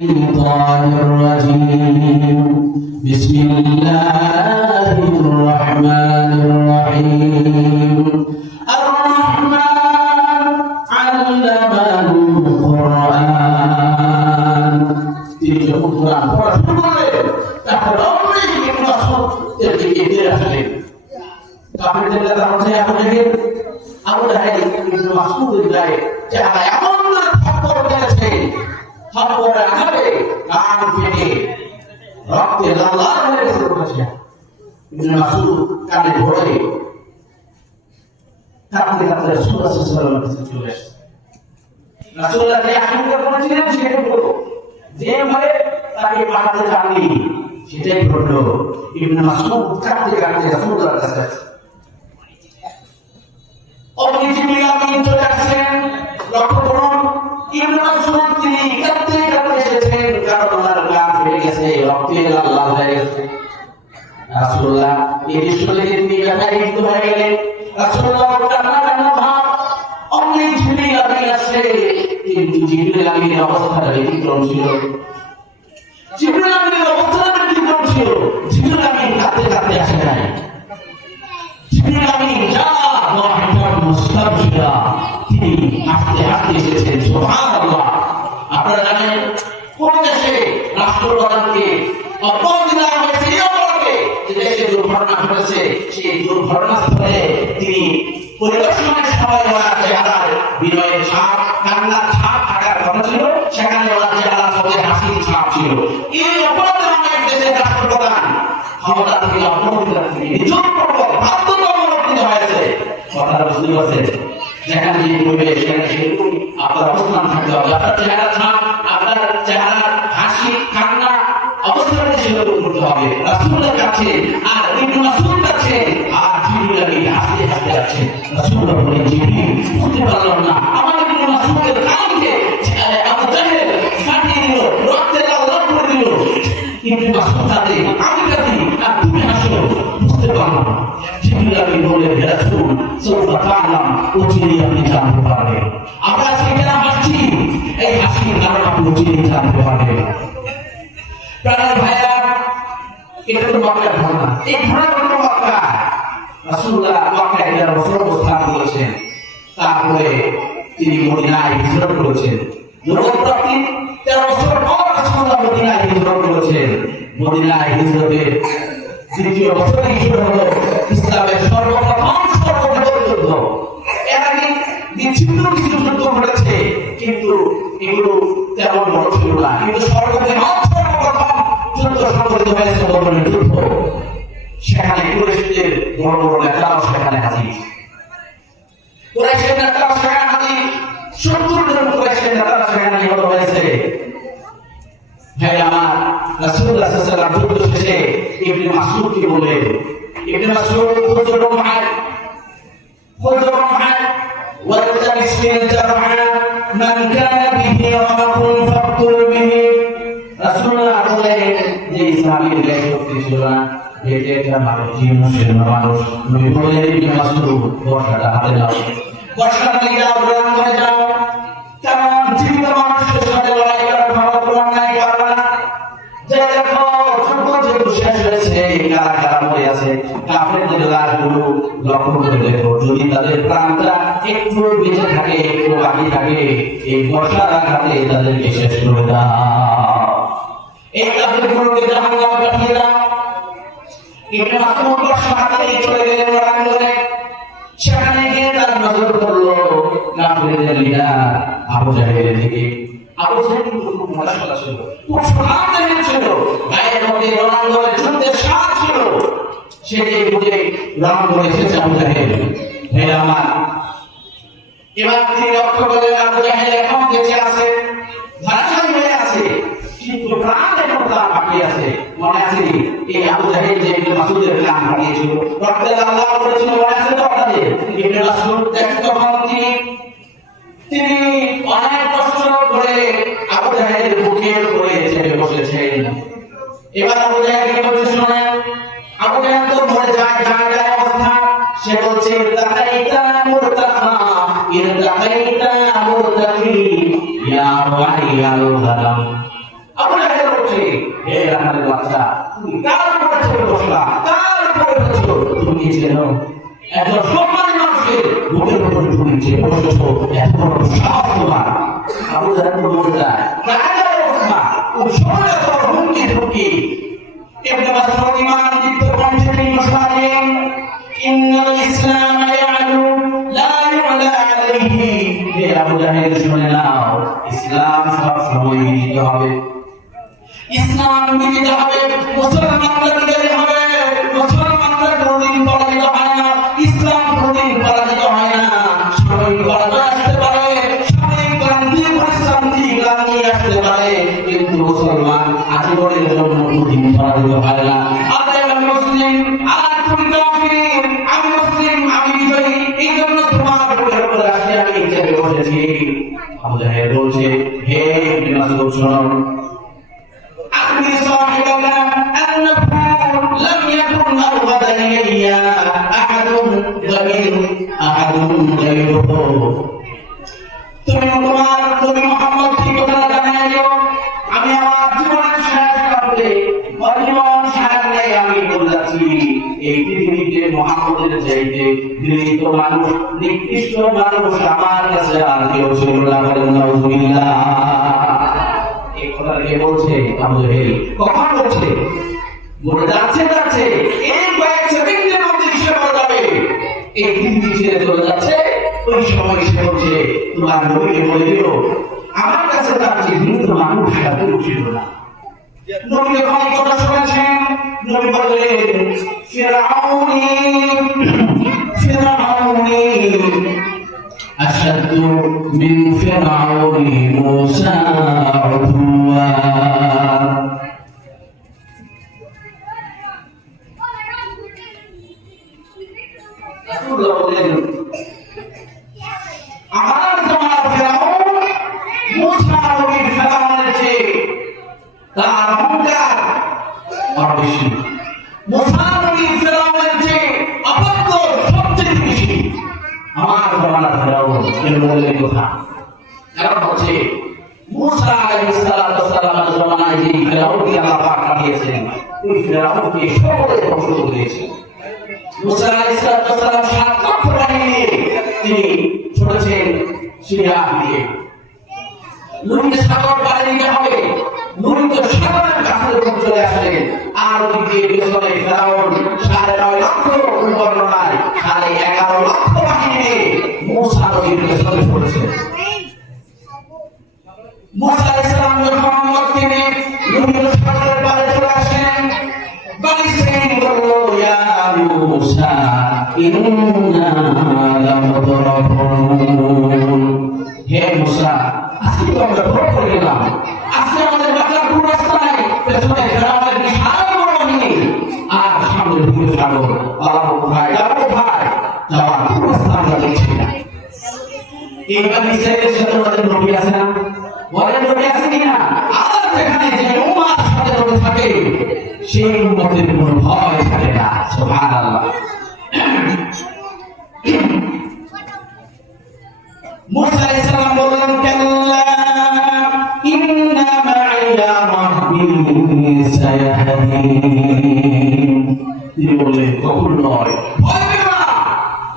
الشيطان الرجيم بسم الله الرحمن الرحيم الرحمن علم القرآن تلك القرآن তাহলে অনেক মাসুদ এদিকে এগিয়ে আসলেন কাফেরদের কথা হচ্ছে আবু জাহেল ইবনে মাসউদ যায় যে এমন না থাপ্পড় করেছে থাপ্পড় আঘাতে কান ফেটে রক্তে লাল হয়ে গেছে বলেছে ইবনে মাসউদ কানে ধরে কাঁদতে কাঁদতে রাসূলুল্লাহ সাল্লাল্লাহু আলাইহি ওয়াসাল্লাম চলে আসে রাসূলুল্লাহ যে আশঙ্কা করেছিলেন সেটা হলো যে ভাবে তাকে পাঠাতে চাননি সেটাই ঘটলো ইবনে মাসউদ কাঁদতে কাঁদতে রাসূলুল্লাহর কাছে জিবরিল আমিন চলে আসেন লক্ষ্য করুন ইবনে মাসউদ তিনি কাঁদতে কাঁদতে এসেছেন কারণ ওনার কান ফেটে গেছে রক্তে লাল হয়ে গেছে রাসূলুল্লাহ এই দৃশ্য দেখে তিনি ব্যথায় হয়ে গেলেন রাসূলুল্লাহ কান্না ভাব অমনি জিবরিল আমিন আসে কিন্তু জিবরিল আমিনের অবস্থাটা ব্যতিক্রম ছিল জিবরিল আমিনের অবস্থাটা ব্যতিক্রম ছিল জিবরিল আমিন কাঁদতে কাঁদতে আসে নাই জিবরিল আমিন মুস্তাফিরা তিনি আস্তে আস্তে এসেছেন সুবহানাল্লাহ আপনারা জানেন কোন দেশে রাষ্ট্রপ্রধানকে অপমান দেওয়া হয়েছে এই অপরাধে যে দেশে দুর্ঘটনা ঘটেছে সেই দুর্ঘটনাস্থলে তিনি পরিদর্শনের সময় ওনার চেহারার বিনয়ের ছাপ কান্নার ছাপ থাকার কথা ছিল সেখানে ওনার চেহারার মধ্যে হাসির ছাপ ছিল এই অপরাধে অনেক দেশের রাষ্ট্রপ্রধান ক্ষমতা থেকে অপমানিত নিজের প্রবল আত্মসমর্পিত হয়েছে কথাটা বুঝতে পারছেন যেখানে যে বলবে সেখানে সেরকম আপনার অবস্থান থাকতে হবে আপনার চেহারা ছাপ আপনার চেহারা হাসি কান্না অবস্থানে সেরকম করতে হবে রাসূলের কাছে আর ইবনে মাসউদ কাছে আর জিবরিল আমিন হাসতে হাসতে আছে রাসূলুল্লাহ বলেন জিবরিল বুঝতে পারলাম না আমার ইবনে মাসউদের কানকে আবু জাহেল ফাটিয়ে দিল রক্তে লাল করে দিল ইবনে মাসউদ তাতে আমি কাঁদি আর তুমি হাসো বুঝতে পারলাম জিবরিল আমিন বলেন হে রাসূল সৌফা তাআলাম অচিরেই আপনি জানতে পারবেন আমরা আজকে কেন হাসছি এই হাসির কারণ আপনি অচিরেই জানতে পারবেন প্রাণের ভাইয়া এটা তো মক্কার ঘটনা এই ঘটনা মক্কা রাসূলুল্লাহ মক্কায় 11 বছর অবস্থান করেছেন তারপরে তিনি মদিনায় হিজরত করেছেন নবুয়্যতি 13 বছর পর রাসূলুল্লাহ মদিনায় হিজরত করেছেন মদিনায় হিজরতের দ্বিতীয় বছরে হিজরত হলো ইসলামের সর্বপ্রথম সর্ববৃহৎ যুদ্ধ এর আগে বিচ্ছিন্ন কিছু যুদ্ধ হয়েছে কিন্তু এগুলো তেমন বড় ছিল না কিন্তু সর্বপ্রথম যুদ্ধ সংঘটিত হয়েছে বদরের যুদ্ধ সেখানে কুরাইশদের বড় বড় নেতারাও সেখানে হাজির কুরাইশের নেতারাও সেখানে হাজির 70 জন কুরাইশের নেতারা সেখানে নিহত হয়েছে ভাই আমার রাসূলুল্লাহ সাল্লাল্লাহু আলাইহি ওয়াসাল্লাম যুদ্ধ শেষে ইবনে মাসউদকে বললেন ইবনে মাসউদ খুজুরুম হায় ওয়ালতামিস ফিল জারহা মান কানা বিহি রামাকুন ফাকতুল বিহি রাসূলুল্লাহ বলেন যে ইসলামের গায়ে শক্তি ছিল না এটা একটা মানুষ জিনিসের মানুষ নবী বলেন ইবনে মাসউদ বর্ষাটা হাতে নাও বর্ষাটা নিয়ে যাও গ্রাম করে যাও তেমন জীবিত মানুষের সাথে লড়াই করার ক্ষমতা অন্যায় করবে না যে দেখো যুদ্ধ শেষ হয়েছে কারা কারা মরে আছে কাফেরদের লাশগুলো লক্ষ্য করে দেখো যদি তাদের প্রাণটা একটু বেঁচে থাকে একটু বাকি থাকে এই বর্ষার আঘাতে তাদেরকে শেষ করে দাও এই কাফেরগুলোকে জাহান্নামে পাঠিয়ে দাও ইবনে মাসউদ বর্ষা হাতে নিয়ে চলে গেলেন রাঙ্গনে সেখানে গিয়ে তার নজর পড়লো কাফেরদের লিডার আবু জাহেলের দিকে আবু জাহেল খুব মশালা ছিল খুব সুনাম ছিল গায়ের মধ্যে রণাঙ্গনে যুদ্ধের স্বাদ ছিল সেটাই বুঝে রণাঙ্গনে এসেছে আবু জাহেল হে আমার এবার তিনি লক্ষ্য করলেন আবু জাহেল এখন বেঁচে আছে ধারাবাহিক হয়ে আছে কিন্তু প্রাণ এখন তার বাকি আছে মনে আছে এই আবু জাহেল যে ইবনে মাসউদের প্রাণ হারিয়েছিল রক্তে লাল করেছিল মনে আছে তো আপনাদের ইবনে মাসউদ দেখেন তখন তিনি অনেক কষ্ট করে আবু জাহেলের বুকের উপরে চেপে বসেছেন এবার আবু জাহেল কি বলছে শুনেন আবু জাহেল তো মরে যায় অবস্থা সে বলছে তাকাইতা মুরতাকা ইরতাকাইতা মুরতাকি ইয়া ওয়াইয়াল গালাম বলছে, হে আমাদের বাচ্চা, তুমি কার উপরে চলে বসলা, কার উপরে বসছো, তুমি চেনো? একজন সম্মানী মানুষের বুকের উপরে তুমি চেয়ে বসেছো, এত বড় সাহস তোমার? আবু জাহেল বলে যায়, কায়দার অবস্থা, তুমি সময় তোর হুমকি ধুমকি। ইবনে মাসউদ ইমাম দীপ্ত কণ্ঠে তিনি শোনালেন, ইন্নাল ইসলাম ইয়ালু লা ইউলা আলাইহি। হে আবু জাহেল শুনে নাও, ইসলাম সব সময় বিজিত হবে, ইসলাম বিজিত হবে, মুসলমানরা বিজয়ী হবে, মুসলমানরা কোনদিন পরাজিত হয় না, ইসলাম কোনদিন পরাজিত হয় না। সাময়িক পরাজয় আসতে পারে, সাময়িক ক্লান্তি পরিশ্রান্তি ক্লান্তি আসতে পারে, কিন্তু মুসলমান আজীবনের জন্য কোনদিন পরাজিত হয় না। আমি মুসলিম, আর তুমি কাফির, আমি মুসলিম, আমি বিজয়ী, এই জন্য তোমার বুকের উপরে আসলে আমি চেপে বসেছি। আবু জাহেল বলছে, হে ইবনে মাসউদ শুনুন, أخبر صاحبك أنه لم يكن أبغض إلي أحد غيره। তুমি তোমার নবী মুহাম্মদ কি কথা জানাইলো, আমি আমার জীবনের শেষ কাপড়ে জীবন সারলে আমি বলছি, এই পৃথিবীতে মুহাম্মদের চাইতে ঘৃণিত মানুষ, নিকৃষ্ট মানুষ আমার কাছে আর কেউ ছিল না। বলেন নাউযুবিল্লাহ। এই কথা কে বলছে? আবু জাহেল। কখন বলছে? বলে যাচ্ছে যাচ্ছে এই কয়েক সেকেন্ডের মধ্যে এসে পড়ে যাবে, এই পৃথিবী ছেড়ে চলে যাচ্ছে। ওই সময় সে বলছে, তোমার নবীকে বলে দিও আমার কাছে তার যে ঘৃণিত মানুষ সাথে ছিল না। নবী যখন এই কথা শুনেছেন, নবী বললেন, ফিরআউনি ফিরআউনি أشد من فرعون موسى عدوا। আমার তোমার ফেরাউন মুসা নবীর ফেরাউনের চেয়ে তার অহংকার আরো বেশি, মুসা নবীর ফেরাউনের চেয়ে অপরাধ সবচেয়ে বেশি আমার জমানার ফেরাউন। এর মূলের কথা কারণ হচ্ছে মুসা আলাইহিস সালামের জমানায় যে ফেরাউনকে আল্লাহ পাক পাঠিয়েছেন, ওই ফেরাউনকে সকলে ধ্বংস করে দিয়েছেন। মুসা আলাইহিস সালাম ৭ লক্ষ বাহিনী নিয়ে তিনি ছুটেছেন সিরিয়া দিয়ে। নূরকে সাগর পাড়ি দিতে হবে, নূরকে সাগরের কাছে চলে আসলেন। আর ওদিকে পেছনে ফেরাউন ৯.৫ লক্ষ বর্ণনায় ১১.৫ লক্ষ বাহিনী নিয়ে মুসা নবীর পেছনে পড়েছে। মুসা আলাইহিস সালাম যখন মক্কা থেকে নূরকে সাগরের পাড়ে চলে আসেন, বনি ইসরাঈল বলল, ইয়া মুসা ইন্না লামুদরাকুন। হে মুসা, আজকে তো আমরা ভোট করে গেলাম, আজকে আমাদের বাঁচার কোনো রাস্তা নাই, পেছনে ফেরাউনের বিশাল বড় বাহিনী আর সামনে নীল সাগর। পালাবো কোথায়, যাবো কোথায়, যাওয়ার কোনো রাস্তা আমরা দেখছি না। এই বনি ইসরাঈলের সাথে আমাদের নবী আছে না? বলেন নবী আছে কিনা? আর যেখানে যে উম্মার সাথে নবী থাকে, সেই উম্মতের কোনো ভয় থাকে না। সুবহানাল্লাহ। মুসা আলাইহিস সালাম বললেন, কাল্লা ইন্না মা'ইয়া রাব্বি সায়াহদিন। তিনি বললেন, কখনো নয়, ভয় পেও না,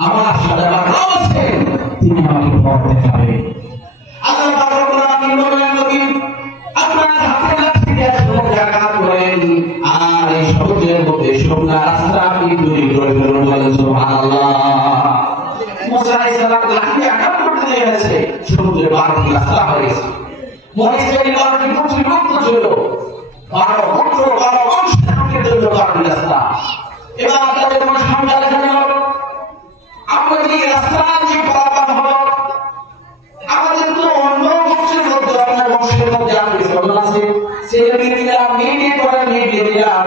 আমার সাথে আমার রব আছেন, তিনি আমাকে পথ দেখাবেন। আল্লাহ পাক রব্বুল আলামিন বললেন, নবী আপনার হাতে লাঠি দিয়ে সমুদ্রে আঘাত করেন, আর এই সমুদ্রের মধ্যে সোনার রাস্তা আপনি তৈরি করে ফেলুন। বলেন সুবহানাল্লাহ। মুসা আলাইহিস সালাম লাঠি দিয়ে আঘাত করতে গেছে, সমুদ্রে ১২টি রাস্তা হয়ে গেছে। বনি ইসরাঈল ১২টি গোত্রের মধ্যে ছিল, ১২ গোত্র ১২ বংশের জন্য ১২টি রাস্তা। এবার তাদের কোনো সংখ্যা লেখা গেল, আমরা যে রাস্তা যে পারাপার হব, আমাদের তো অন্য বংশের মধ্যে, অন্য বংশের মধ্যে আমি সন্তান আছে, ছেলে মেয়ে দিলাম, মেয়ে করে মেয়ে দিয়ে দিলাম,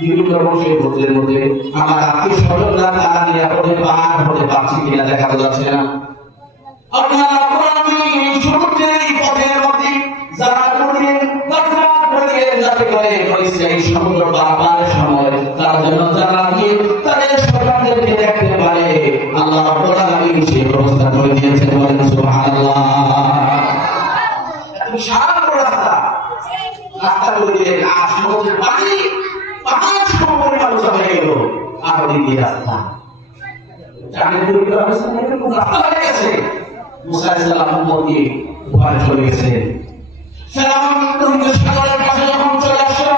বিভিন্ন বংশের গোত্রের মধ্যে আমার আত্মীয় স্বজনরা তারা নিরাপদে পার হতে পারছে কিনা দেখা যাচ্ছে না। আপনারা কোরআনের সমুদ্রের এই পথের মধ্যে যারা কোনদিন দরজাত করে যাতে করে এই সমুদ্র পারাপারের সময় তার জন্য যারা গিয়ে তাদের সন্তানদেরকে দেখতে পারে, আল্লাহ রাব্বুল আলামিন সেই ব্যবস্থা করে দিয়েছেন। বলেন সুবহানাল্লাহ। বিশাল রাস্তা, রাস্তা করে দিলেন, আর সমুদ্রের পানি পাহাড় সমপরিমাণ উঁচু হয়ে গেল। আর ওদিকে রাস্তা জানেন পরিকল্পনা হয়েছে, এরকম রাস্তা হয়ে গেছে। মুসা আলাইহিস সালাম উম্মত নিয়ে ওপারে চলে গেছেন। ফেরাউন সাগরের পাশে যখন চলে আসলো,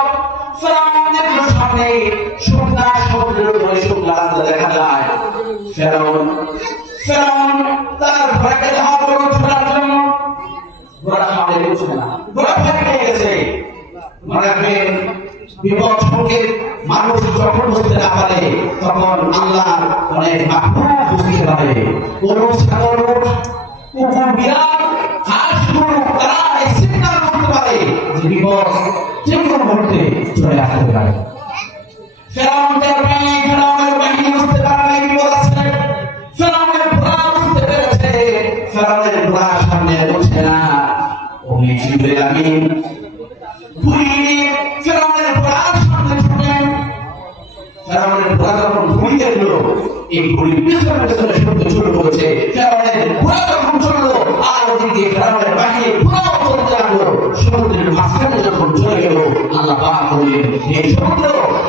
ফেরাউন দেখলো সামনে শুকনা সমুদ্রের উপরে শুকনা রাস্তা দেখা যায়। ফেরাউন তার ঘোড়াকে ধাওয়া করে ছোটার জন্য ঘোড়া সামনে এগোচ্ছে না, ঘোড়া ভয় পেয়ে গেছে। মনে রাখবেন, বিপদ সঙ্গে মানুষ যখন বুঝতে না পারে তখন আল্লাহ অনেক মাহবুব বুঝতে পারে। কোন ছাগল, কুকুর, বিড়াল, হাঁস, গরু তারা এই সিগন্যাল করতে পারে যে বিপদ যে কোনো মুহূর্তে চলে আসতে পারে। ফেরাউনের বাহিনী বুঝতে পারে বিপদ আছে। ফেরাউনের ঘোড়া বুঝতে পেরেছে, ফেরাউনের ঘোড়া সামনে এগোচ্ছে না। ওই জিবরিল আমিন ফেরাউনের ঘোড়ার সামনে ছুটলেন। ফেরাউনের ঘোড়া যখন ঘুরে গেল, এই ঘুড়ি পিছনে পিছনে ছুটতে শুরু করেছে। ফেরাউনের ঘোড়া যখন চললো, আর ওদিকে ফেরাউনের বাহিনী ঘোড়াও চলতে লাগলো। সমুদ্রের মাঝখানে যখন চলে গেল, আল্লাহ পাক বললেন, হে সমুদ্র,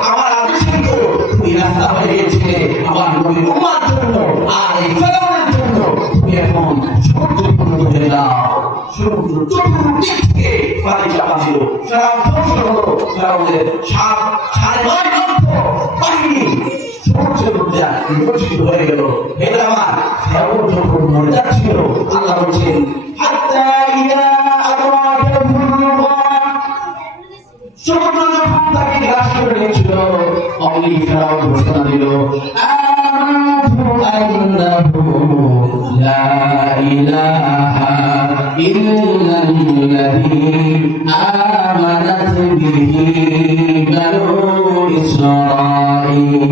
আমার আদেশ কিন্তু তুমি রাস্তা হয়ে গেছে আমার নবী উম্মার জন্য, আর এই ফেরাউনের জন্য তুমি এখন সমুদ্রে পূর্ণ হয়ে যাও। সমুদ্র চতুর্দিক থেকে পানি চাপা দিল। ফেরাউন ধ্বংস হলো। ফেরাউনের 9.5 লক্ষ বাহিনী সমুদ্রের মধ্যে নিমজ্জিত হয়ে গেল। এটা আমার ফেরাউন যখন মরে যাচ্ছিল, আল্লাহ বলছেন, হাত্তা ইযা আদরাকাহুল গাম, সমুদ্র যখন তাকে গ্রাস করে নিয়েছিল, অমনি ফেরাউন ঘোষণা দিল, আমানতু আন্নাহু লা ইলাহা ইল্লাল্লাযী আমানাত বিহি বানু ইসরাঈল।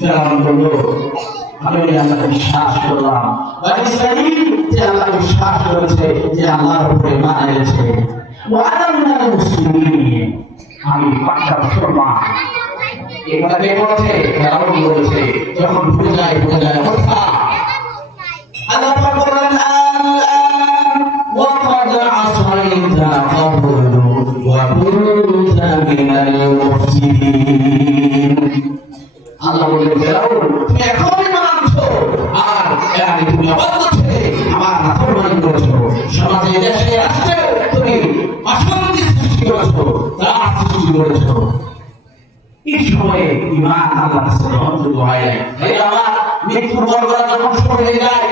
ফেরাউন বলল, আমি আল্লাহকে বিশ্বাস করলাম, বনী ইসরাঈল যে আল্লাহকে বিশ্বাস করেছে, যে আল্লাহর উপরে ঈমান এনেছে, ওয়া আনা মিনাল মুসলিমিন, আমি পাক্কা মুসলমান। এই কথা কে বলেছে? ফেরাউন বলেছে। যখন ভুলে যায় অবস্থা, আল্লাহ পাক বলেন, আল-আন ওয়া ক্বাদ আসাইতা ক্বাবলু ওয়া কুনতা মিনাল মুফসিদিন। আল্লাহ বলেন, ফেরাউন তুমি এখনই মানছো, আর তুমি অবাধ্য ছেলে, আমার নাফরমানি করেছো, সমাজে দেশে রাষ্ট্রে তুমি অশান্তি সৃষ্টি করেছো, ত্রাস সৃষ্টি করেছো। এই সময়ে ঈমান আল্লাহর কাছে গ্রহণযোগ্য হয় নাই। এই আমার মৃত্যুর বর্বরা যখন শুরু হয়ে যায়,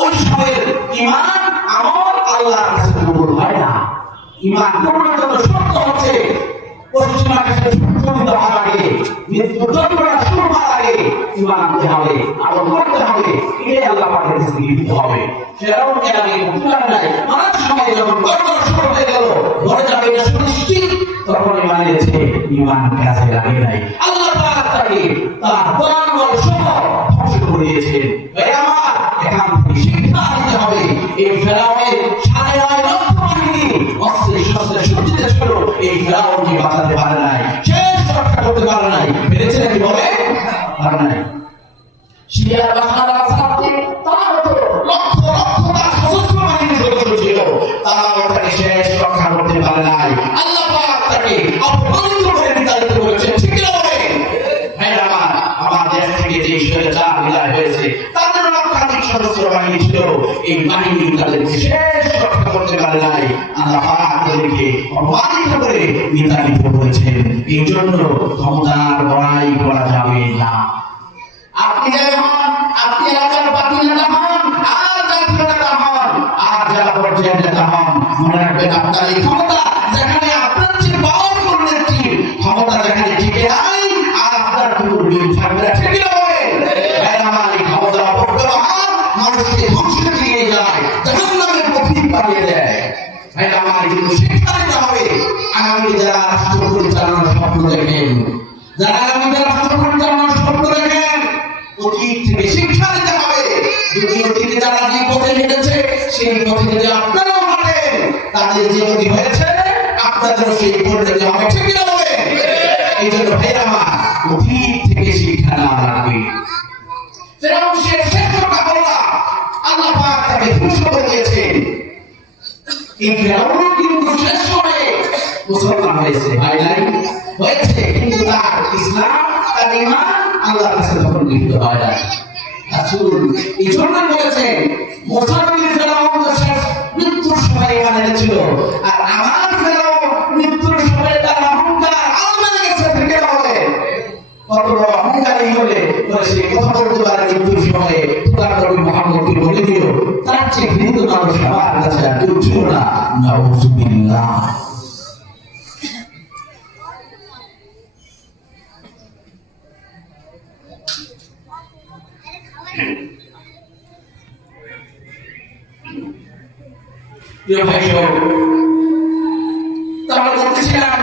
ওই সময়ের ঈমান আমল আল্লাহর কাছে কবুল হয় না। ঈমান কবুলের জন্য শর্ত হচ্ছে, পশ্চিমা কাছে সূর্য হওয়ার আগে, মৃত্যুর যন্ত্রণা শুরু হওয়ার আগে ঈমান আনতে হবে, আমল করতে হবে, এটাই আল্লাহ পাকের কাছে গৃহীত হবে। ফেরাউন এর আগে বুঝলাম নাই, মারার সময় যখন গড়গড় শুরু হয়ে গেল, ঘরে যাবে এটা সুনিশ্চিত, তখন ঈমান এনেছে, ঈমান কাজে লাগে নাই। আল্লাহ পাক তাকে তার দয়াময় সহ ধ্বংস করে দিয়েছেন। ভাই আমার, এখান থেকে শিক্ষা নিতে হবে, এই ফেরাউনের 9.5 লক্ষ বাহিনী অস্ত্রে শস্ত্রে সজ্জিত ছিল, এই ফেরাউনকে বাঁচাতে পারে নাই, শেষ রক্ষা করতে পারে নাই। পেরেছে নাকি বলে? পারে নাই। সিরিয়া বাহার আসাদকে তার তো লক্ষ লক্ষ তার সশস্ত্র বাহিনীর সদস্য ছিল, তারা ওটাকে শেষ রক্ষা করতে পারে নাই। আল্লাহ পাক তাকে অপমানিত করে বিতাড়িত করেছেন। ঠিক না বলে? ভাই আমার দেশ থেকে যে স্বৈরাচার বিদায় হয়েছে, তাদের লক্ষাধিক সশস্ত্র বাহিনী ছিল, এই বাহিনী তাদেরকে শেষ রক্ষা করতে পারে নাই। আল্লাহ পাক তাদেরকে অপমানিত করে বিতাড়িত করেছেন। এই জন্য ক্ষমতার লড়াই করা যাবে না। আপনি যাই হন, আপনি এলাকার বাকি নেতা হন, আর জাতীয় নেতা হন, আর জেলা পর্যায়ের নেতা হন, মনে রাখবেন আপনার এই ক্ষমতা যেখানে আপনার চেয়ে পাওয়ারফুল নেত্রী ক্ষমতা যেখানে টিকে নাই, আর আপনার টুকুর বিল থাকবে না। ঠিক না বলে? আমার এই ক্ষমতার অপব্যবহার মানুষকে ধ্বংসের দিকে যায়, জাহান্নামের পথিক বানিয়ে দেয়। ভাই আমার কিন্তু শিক্ষা দিতে হবে। আগামী যারা রাষ্ট্র পরিচালনার স্বপ্ন দেখেন, যারা আগামী রাষ্ট্র পরিচালনার স্বপ্ন দেখেন, অতীত থেকে শিক্ষা নিতে হবে। যদি অতীতে যারা যে পথে হেঁটেছে, সেই পথে যদি আপনারাও হাঁটেন, তাদের যে গতি হয়েছে, আপনাদেরও সেই পথে যেতে হবে। ঠিক না বলে? এই জন্য ভাই আমার, অতীত থেকে শিক্ষা নেওয়া লাগবে। ফেরাউন শেষ কথা হলো না, আল্লাহ পাক তাকে ধ্বংস করে দিয়েছেন। এই ফেরাউন কিন্তু শেষ সময়ে মুসলমান হয়েছে, হয় নাই? হয়েছে, কিন্তু তার ইসলাম, তার ঈমান আল্লাহর কাছে তখন গৃহীত হয় না। রাসূল এই জন্যই বলেছেন, মুসা বিন ফিরআউন তো শেষ মৃত্যুর সময় ঈমান এনেছিল, আর আমার ফেরাউন মৃত্যুর সময় তার অহংকার আরো বেড়ে গেছে। থেকে হবে কত বড় অহংকারী হলে সে কথা বলতে পারে মৃত্যুর সময়ে, তার নবী মুহাম্মদকে বলে দিও তার চেয়ে ঘৃণিত মানুষ আমার কাছে আর কেউ ছিল না। নাউযুবিল্লাহ। প্রিয় ভাই সব, তাহলে বলতেছিলাম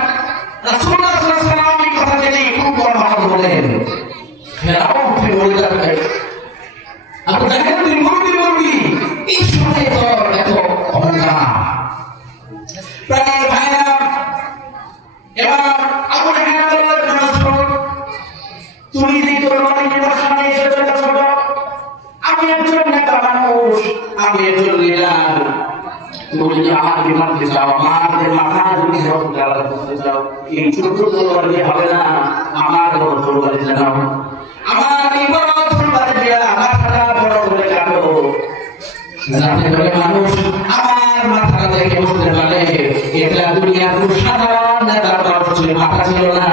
রাসূলুল্লাহ সাল্লাল্লাহু আলাইহি ওয়াসাল্লাম এই কথা জেনে খুব বড় কথা বলেন, ফেরাউন তুই বলে যাবে, আবু জাহেল তুই বলবি এই সময় তো এত অহংকার। প্রায় ভাইরা, এবার আবু জাহেল বললেন, রাসূল তুমি যে তরবারি নিয়ে সামনে এসে চলেছো, আমি একজন নেতা মানুষ, আমি একজন লিডার, তুমি যে আমাকে মারতে চাও, আমাদের মাথা যদি জ্বালা করতে চাও, এই ছোট তরবারি দিয়ে হবে না, আমার বড় তরবারি চালাও, আমার এই বড় তরবারি দিয়ে মাথাটা বড় করে কাটো, যাতে করে মানুষ আমার মাথাটা দেখে বুঝতে পারে এটা দুনিয়ার খুব সাধারণ নেতার মাথা ছিল না,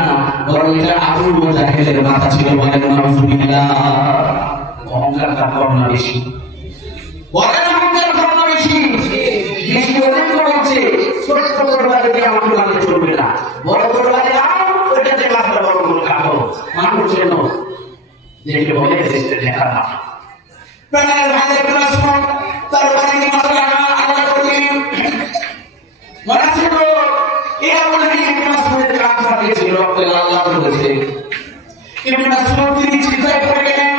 বরং এটা আবু জাহেলের মাথা ছিল। বলেন নাউযুবিল্লাহ। অহংকারটা কম না বেশি? বলেন অহংকার কম না বেশি? বেশি অনেক বলছে ছোট তরবারি দিয়ে আমার মানে চলবে না, বড় তরবারি নাও, ওইটাতে মাথা বড় করে কাটো, মানুষ যেন দেখে বলে দেশটা দেখা না। প্রাণের ভাইয়ের রাসূল তরবারিকে মাথা আলাদা করে দিলেন। মনে ছিল এই আবু জাহেল ইবনে মাসউদের কান ফাটিয়েছিল, রক্তে লাল লাল হয়েছে। ইবনে মাসউদ তিনি চিন্তায় পড়ে গেলেন,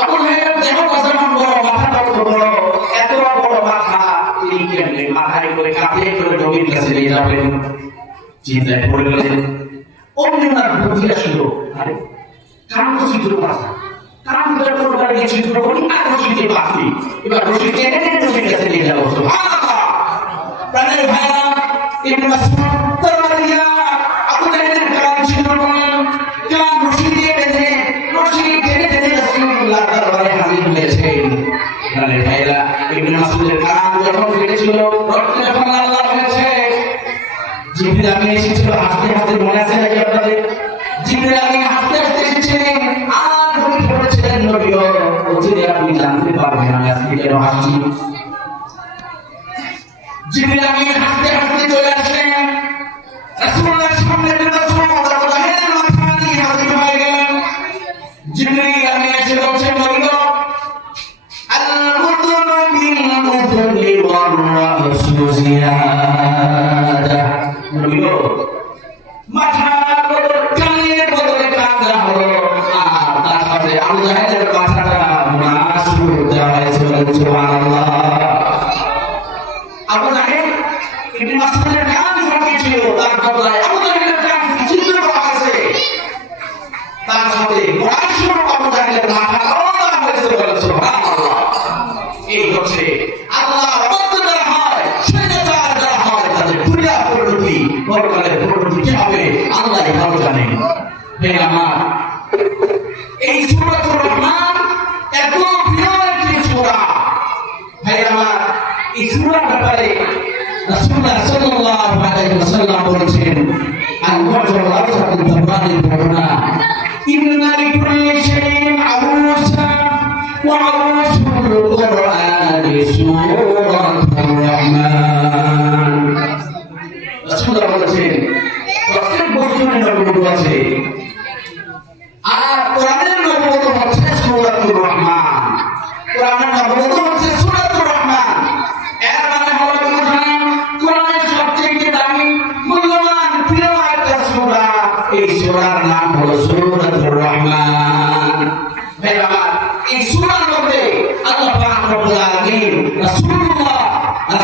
আবু জাহেল দেহ যেমন বড়, মাথাটা বড়, এত বড় মাথা তিনি কেমনে মাথায় করে কাঁধে করে নবীর কাছে নিয়ে যাবেন? চিন্তায় পড়ে গেলেন। অমনি ওনার বুদ্ধি আসলো, আরে কান তো ছিদ্র পাশা, কান ধরে তরবারি দিয়ে ছিদ্র করি আর রশি দিয়ে বাঁধি, এবার রশি টেনে টেনে নবীর কাছে নিয়ে যাবো। সুবহানাল্লাহ। প্রাণের ভাইরা, ইবনে মাসউদ তরবারি দিয়া আবু জাহেলের কান ছিদ্র করলেন, কান রশি দিয়ে বেঁধে রশি টেনে টেনে রাসূলুল্লাহ দরবারে হাজির হয়েছেন। প্রাণের ভাইরা, ইবনে মাসউদের কান যখন কেটেছিল, রক্ত যখন লাল লাল হয়েছে, জিবরিল আমিন এসেছিল হাসতে হাসতে, মনে আছে নাকি আপনাদের? জিবরিল আমিন হাসতে হাসতে এসেছিলেন, আর নবী বলেছিলেন, নবী গো, অচিরে আপনি জানতে পারবেন আমি আজকে কেন হাসছি। জিবরিল আমিন হাসতে হাসতে চলে আসলেন রাসূলুল্লাহর সামনে, রাসূল আবু জাহেলের মাথা নিয়ে হাজির হয়ে গেলেন। জিবরিল আমিন এসে বলছেন, নবী গো, আল-মুদুনু বিল-মুদুনি ওয়ার-রাসু জিয়াদা, নবী গো, মাথা বদলে কানের বদলে কাঁদা হলো, আর তার সাথে আবু জাহেলের মাথাটা মাসুর দেওয়া হয়েছে। সুবহানাল্লাহ। আবু জাহেল ইবনে মাসউদের কান ফাটিয়েছিল, তার বদলায় আবু জাহেলের কান ছিদ্র করা হয়েছে, তার সাথে কুরাইশের আবু জাহেলের মাথাটাও দেওয়া হয়েছে। সুবহানাল্লাহ। এই হচ্ছে আল্লাহর অবাধ্য যারা হয়, শয়তান যারা হয়, তাদের দুনিয়া পরিণতি, পরকালের পরিণতি কি হবে আল্লাহই ভালো জানেন। হে আমার, এই সূরাতুর রহমান এত প্রিয় একটি সূরা। হে আমার, এই সূরার ব্যাপারে রাসূলুল্লাহ সাল্লাল্লাহু আলাইহি ওয়াসাল্লাম বলেছেন, আল-মু'জামুল আওসাতুত তাবরানির বর্ণনা, ইন্না লিকুল্লি শাইইন আরুসা ওয়া আরুসুল কুরআনি সূরাতুর রহমান। রাসূলুল্লাহ বলেছেন, প্রত্যেক বস্তুর নবুয়ত আছে, আর কোরআনের নবুয়ত হচ্ছে সূরাতুর রহমান। কোরআনের নবুয়ত হচ্ছে সূরাতুর রহমান। এর মানে হলো কোরআনের সবচেয়ে দামি, মূল্যবান, প্রিয় একটা সূরা, এই সূরার নাম হলো সূরাতুর রহমান। ভাই আমার, এই সূরার মধ্যে আল্লাহ পাক রব্বুল আলামিন রাসূলুল্লাহ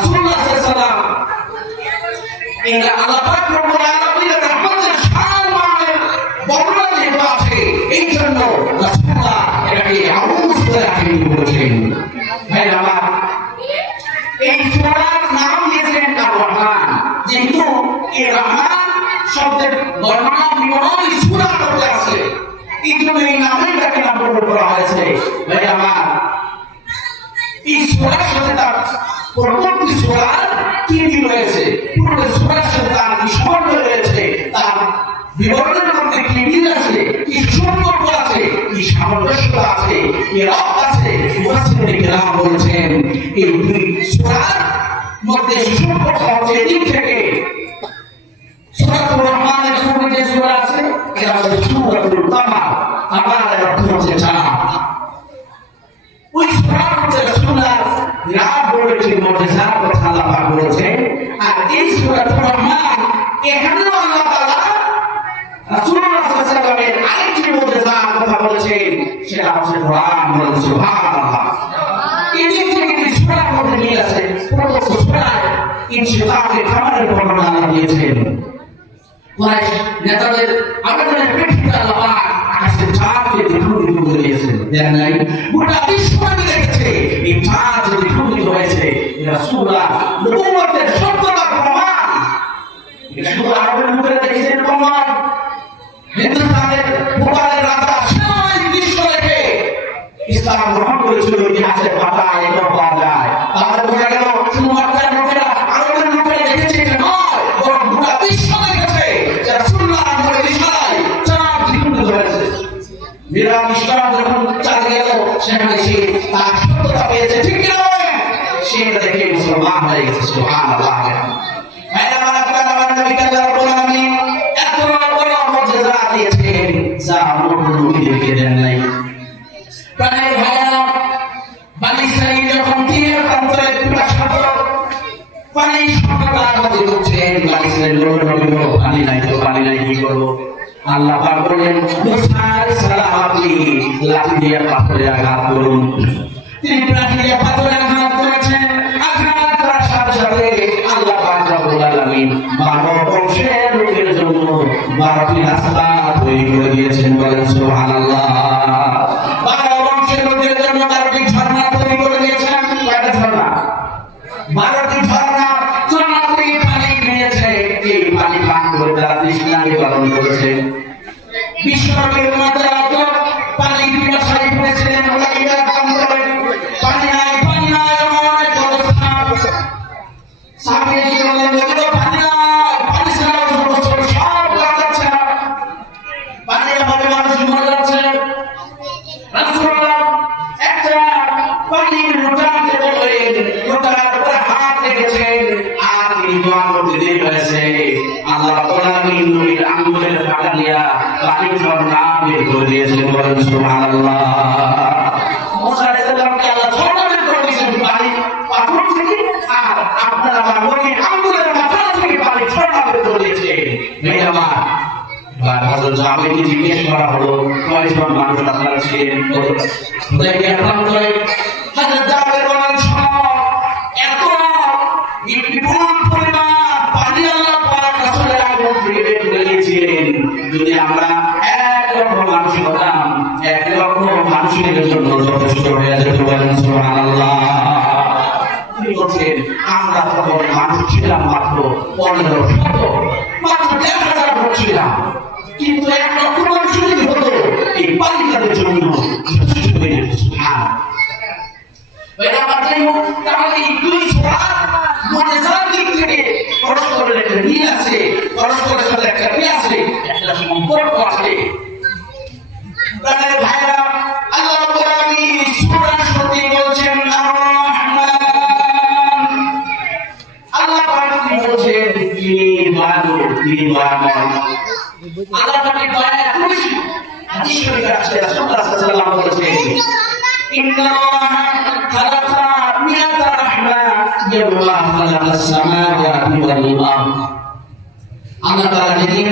সাল্লাল্লাহু আলাইহি ওয়াসাল্লাম, এই আল্লাহ পাক রব্বুল আলামিনের রহমতের শান মানের বর্ণনা যেহেতু আছে, এই জন্য রাসূলুল্লাহ এটাকে আউজ করে রাখেন বলেছেন। ভাই আমার, এই সূরার নাম দিয়েছেন আর রহমান, যেহেতু এই রহমান শব্দের বর্ণনা বিবরণ সূরার মধ্যে আছে। এই জন্য এই নামটাকে নামকরণ করা হয়েছে। ভাই আমার, এই সূরার সাথে তার পরবর্তী সূরার কি মিল রয়েছে, পুরো সূরার সাথে তার কি সম্পর্ক রয়েছে, তার বিবরণের মধ্যে কি মিল আছে, কি সম্পর্ক আছে, কি সামঞ্জস্যতা আছে, কি রব আছে, মুফাসসিরিনে কেরাম বলেছেন এই দুই সূরার মধ্যে সম্পর্ক হচ্ছে দিক থেকে সূরাতুর রহমানের শুরুতে যে সূরা আছে এটা হচ্ছে সূরাতুল কামার। কামার এর অর্থ হচ্ছে চাঁদ। ওই সূরার মধ্যে রাসূলুল্লাহ বিরাট বড় একটি মুজিজার কথা আল্লাহ পাক বলেছেন। আর এই সূরাতুর রহমান এখানেও আল্লাহ তাআলা রাসূলুল্লাহ সাল্লাল্লাহু আলাইহি ওয়াসাল্লামের আরেকটি মুজিজার কথা বলেছেন, সেটা হচ্ছে কোরআন। বলেন সুবহানাল্লাহ। এই দিক থেকে এই সূরার মধ্যে মিল আছে। পুরো সূরায় ইনশিকাকের খাবারের বর্ণনা আল্লাহ দিয়েছেন। কুরাইশ নেতাদের আবেদনের প্রেক্ষিতে আল্লাহ পাক আকাশের চাঁদকে দ্বিখণ্ডিত করে দিয়েছেন। দেখেন নাই, গোটা বিশ্বকে দেখেছে এই চাঁদ যে দ্বিখণ্ডিত হয়েছে, এটা রাসূলুল্লাহ নবুয়তের সত্যতার প্রমাণ। এটা শুধু আরবের মুখে দেখেছেন প্রমাণ, হিন্দুস্তানের ভোপালের রাজা সেই দৃশ্য দেখে ইসলাম গ্রহণ করেছিল। ইতিহাসের পাতায় এটা পাওয়া যায়। তাহলে বোঝা গেল শুধু মক্কার লোকেরা আরবের লোকেরা দেখেছে এটা নয়, বরং গোটা বিশ্ব দেখেছে যে রাসূলুল্লাহ আমাদের ইশারায় চাঁদ দ্বিখণ্ডিত হয়েছে। বিরাট ইসলাম যখন চাঁদে গেল সেখানে সে তার সত্যতা পেয়েছে, ঠিক না? সে দেখে মুসলমান হয়ে গেছে। সুবহানাল্লাহ। এত বড় মুজিজা দিয়েছেন যা অন্য নবীদেরকে দেন নাই। প্রাণের ভাইরা, বনী ইসরাঈল যখন তীরের প্রান্তরে পিপাসার্ত পানি সংকটার মধ্যে ঢুকছেন, বনী ইসরাঈল নবী পানি নাই তো পানি নাই, কি করবো? আল্লাহ পাক বলেন মুসা আলাইহিস সালাম আপনি লাঠি দিয়ে পাথরে আঘাত করুন। তিনি লাঠি দিয়ে পাথরে আঘাত করেছেন। আঘাত করার সাথে সাথে আল্লাহ পাক রব্বুল আলামিন 12 বংশের লোকের জন্য 12টি রাস্তা তৈরি করে দিয়েছেন। বলেন সুবহানাল্লাহ। 12 বংশের লোকের জন্য 12টি ঝর্ণা তৈরি করে দিয়েছেন। কয়টা ঝর্ণা? 12টি ঝর্ণা। ঝর্ণা থেকে পানি বেরিয়েছে। এই পানি পান করে তারা তৃষ্ণা নিবারণ করেছে। বিশ্বনবীর মাতারা তো পানি পিপাসায় পড়েছিলেন। পানি নাই, পানি নাই, আমার অবস্থা। সামনে জীবনে বলল পানি নাই, পানি ছাড়া সমস্ত সব যাচ্ছে না। পানি আমাদের মানুষ মরে যাচ্ছে। রাসূলুল্লাহ একটা পানির লোটাতে বললেন, লোটার উপরে হাত রেখেছেন আর তিনি দোয়া করতে দেরি হয়েছে। আল্লাহ রাব্বুল আলামিন নবীর আঙ্গুলের ফাঁকা দিয়া পানি ঝর্ণা বের করে দিয়েছেন। বলেন সুবহানাল্লাহ। মুসা আলাইহিস সালামকে আল্লাহ ঝর্ণা বের করে দিয়েছেন পানি পাথর থেকে, আর আপনার আমার নবীর আঙ্গুলের মাথা থেকে পানি ঝর্ণা বের করে দিয়েছেন। মেয়ে আমার, হযরত জাবেরকে জিজ্ঞেস করা হলো কয়জন মানুষ আপনারা ছিলেন? হুদায়বিয়ার প্রান্তরে হযরত জাবের বলেন এত বিপুল পরিমাণ পানি আল্লাহ পাক রাসূলের আঙ্গুল থেকে বের করে দিয়েছিলেন। যদি আমরা 1 লক্ষ মানুষ হতাম, 1 লক্ষ মানুষের জন্য যথেষ্ট হয়ে যেত। বলেন সুবহানাল্লাহ। তিনি বলছেন আমরা তখন মানুষ ছিলাম মাত্র 1500, মাত্র 1000 ভোট ছিলাম, কিন্তু 1 লক্ষ মানুষ যদি হতো এই পানি তাদের জন্য যথেষ্ট হয়ে যেত। সুবহানাল্লাহ। তাহলে এই দুই সূরা মুজিজার দিক থেকে পরস্পরের একটা মিল আছে, পরস্পরের সাথে একটা কি আছে, একটা সম্পর্ক আছে। প্রাণের ভাইরা, আল্লাহ রাব্বুল আলামিন সূরা শুরুতে বলছেন আর-রহমান। আল্লাহ পাক বলছেন তিনি দয়ালু, তিনি দয়াময়। আল্লাহ পাকের দয়া এত বেশি, হাদিস শরীফে আছে রাসূলুল্লাহ সাল্লাল্লাহু আলাইহি ওয়াসাল্লাম বলেছেন ইন্নাল্লাহ খালাকা মিয়াতা রাহমা ইয়াল্লাহ খালাকাস সামাওয়াতি ওয়াল আরদ। আল্লাহ তাআলা যেদিন